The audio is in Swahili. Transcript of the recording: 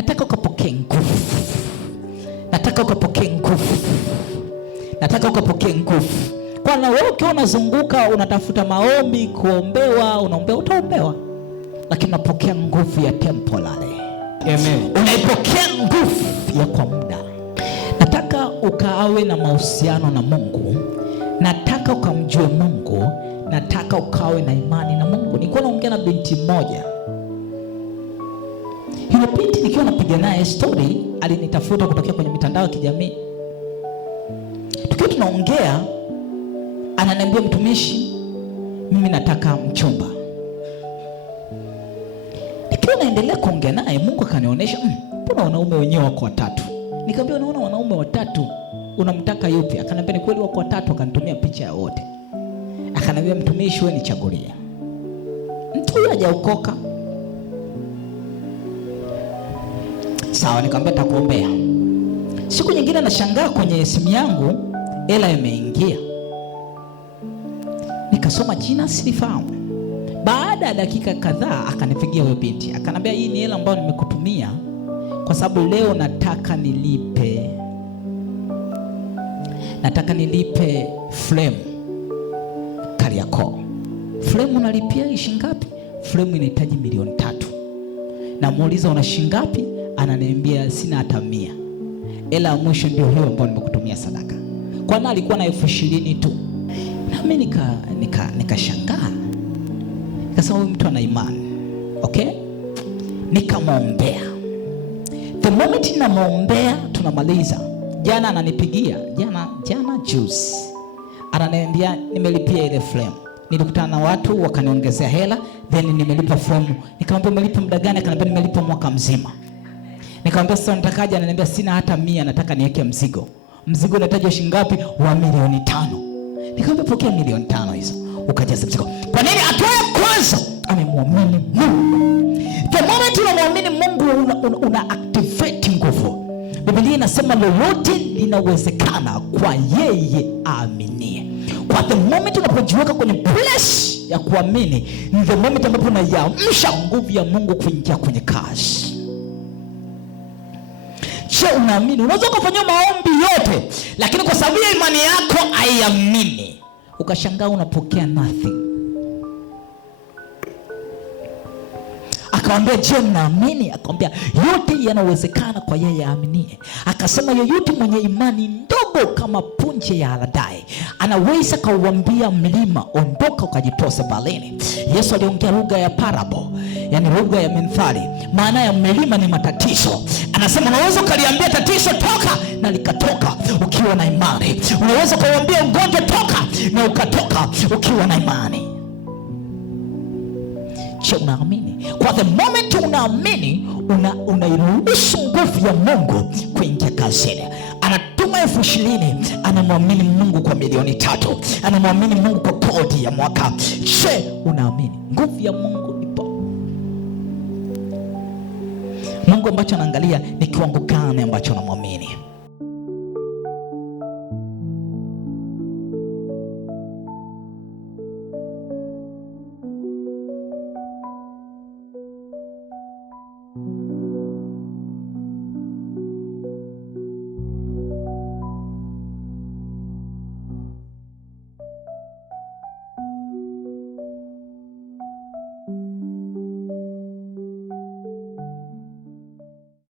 Nataka ukapokee nguvu. Nataka ukapokee nguvu. Nataka ukapokee nguvu. Kwa na wewe ukiwa unazunguka unatafuta maombi, kuombewa, unaombewa, utaombewa. Lakini unapokea nguvu ya temporary. Amen. Unaipokea nguvu ya kwa muda. Nataka ukawe na mahusiano na Mungu. Nataka ukamjue Mungu. Nataka ukawe na imani na Mungu. Nilikuwa naongea na binti mmoja. Yule binti nikiwa napiga naye story, alinitafuta kutokea kwenye mitandao ya kijamii. Tukiwa tunaongea, ananiambia, mtumishi, mimi nataka mchumba. Nikiwa naendelea kuongea naye, Mungu akanionyesha, mbona wanaume wenyewe wako watatu? Nikamwambia, unaona wanaume watatu, unamtaka yupi? Akaniambia, ni kweli wako watatu. Akanitumia picha ya wote. Akaniambia, mtumishi, wewe nichagulie. Mtu huyo hajaokoka. Sawa, nikamwambia nitakuombea. Siku nyingine nashangaa kwenye simu yangu hela imeingia. Nikasoma jina silifahamu. Baada ya dakika kadhaa akanipigia huyo binti. Akaniambia, hii ni hela ambayo nimekutumia kwa sababu leo nataka nilipe frame Kariakoo. Frame unalipia shilingi ngapi? Frame inahitaji 3,000,000. Namuuliza una shilingi ngapi? Ananiambia sina hata 100. Hela ya mwisho ndio hiyo ambayo nimekutumia sadaka. Kwa nini alikuwa na 20,000 tu? Na mimi nikashangaa. Nikasema huyu mtu ana imani. Okay? Nikamwombea. The moment namwombea tunamaliza. Jana ananipigia, jana juice. Ananiambia nimelipia ile frame. Nilikutana na watu wakaniongezea hela, then nimelipa frame. Nikamwambia umelipa muda gani? Akaniambia nimelipa mwaka mzima. Nikamwambia sasa unatakaje? Ananiambia sina hata 100, nataka niweke mzigo. Mzigo unahitaji shilingi ngapi? Wa 5,000,000. Nikamwambia pokea 5,000,000 hizo, ukajaza mzigo. Kwa nini? Hatua ya kwanza amemwamini Mungu. The moment unamwamini Mungu una activate nguvu. Biblia inasema lolote linawezekana kwa yeye aaminie. Kwa the moment unapojiweka kwenye place ya kuamini, ni the moment ambapo unaiamsha nguvu ya Mungu kuingia kwenye kazi. Je, unaamini? Unaweza kufanya maombi yote, lakini kwa sababu ya imani yako haiamini, ukashangaa unapokea nothing. Akamwambia, je, mnaamini? Akamwambia, yote yanawezekana kwa yeye aaminie. Akasema, yoyote mwenye imani ndogo kama punje ya haradali anaweza kauambia mlima, ondoka ukajitose baharini. Yesu aliongea lugha ya parable, yani lugha ya mithali. Maana ya mlima ni matatizo. Anasema unaweza ukaliambia tatizo toka, na likatoka ukiwa na imani. Unaweza kuambia ugonjwa toka, na ukatoka ukiwa na imani. Je, unaamini? Kwa the moment unaamini, unairuhusu nguvu ya Mungu kuingia kazini. Anatuma 20,000, anamwamini Mungu kwa 3,000,000, anamwamini Mungu kwa kodi ya mwaka. Je, unaamini? Nguvu ya Mungu ipo. Mungu ambacho anaangalia ni kiwango gani ambacho unamwamini.